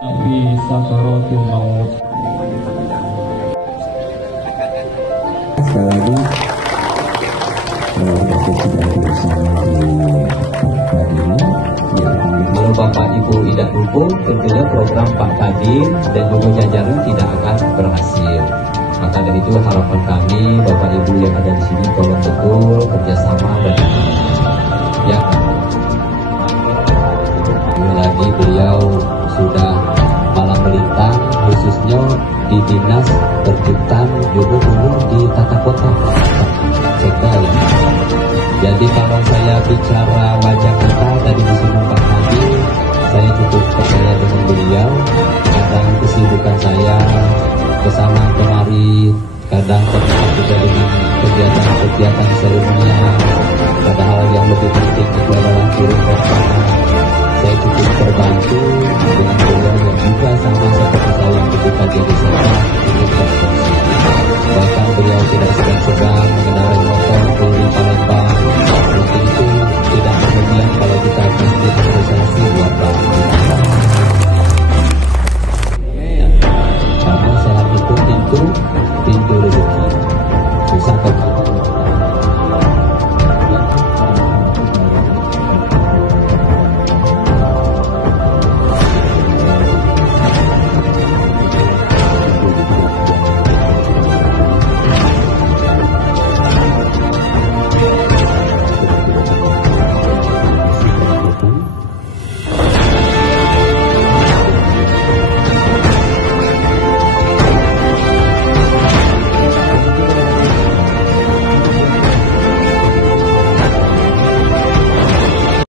Fi sakaratul maut. Sekali lagi sudah bersama di Kadin. Kalau Bapak Ibu tidak dukung, tentunya program Pak Kadin dan juga jajaran tidak akan berhasil. Maka dari itu harapan kami Bapak Ibu yang ada di sini tolong betul kerjasama dan ya. Lagi beliau sudah malam melintang khususnya di dinas tertibtan juga dulu di tata kota Sekda ya. Jadi kalau saya bicara wajah kita tadi disinggung Pak Hadi, saya cukup percaya dengan beliau. Kadang kesibukan saya kesana kemari, kadang terlibat juga dengan kegiatan-kegiatan seremonial. Padahal yang lebih penting itu adalah kirim bersama. Saya cukup terbantu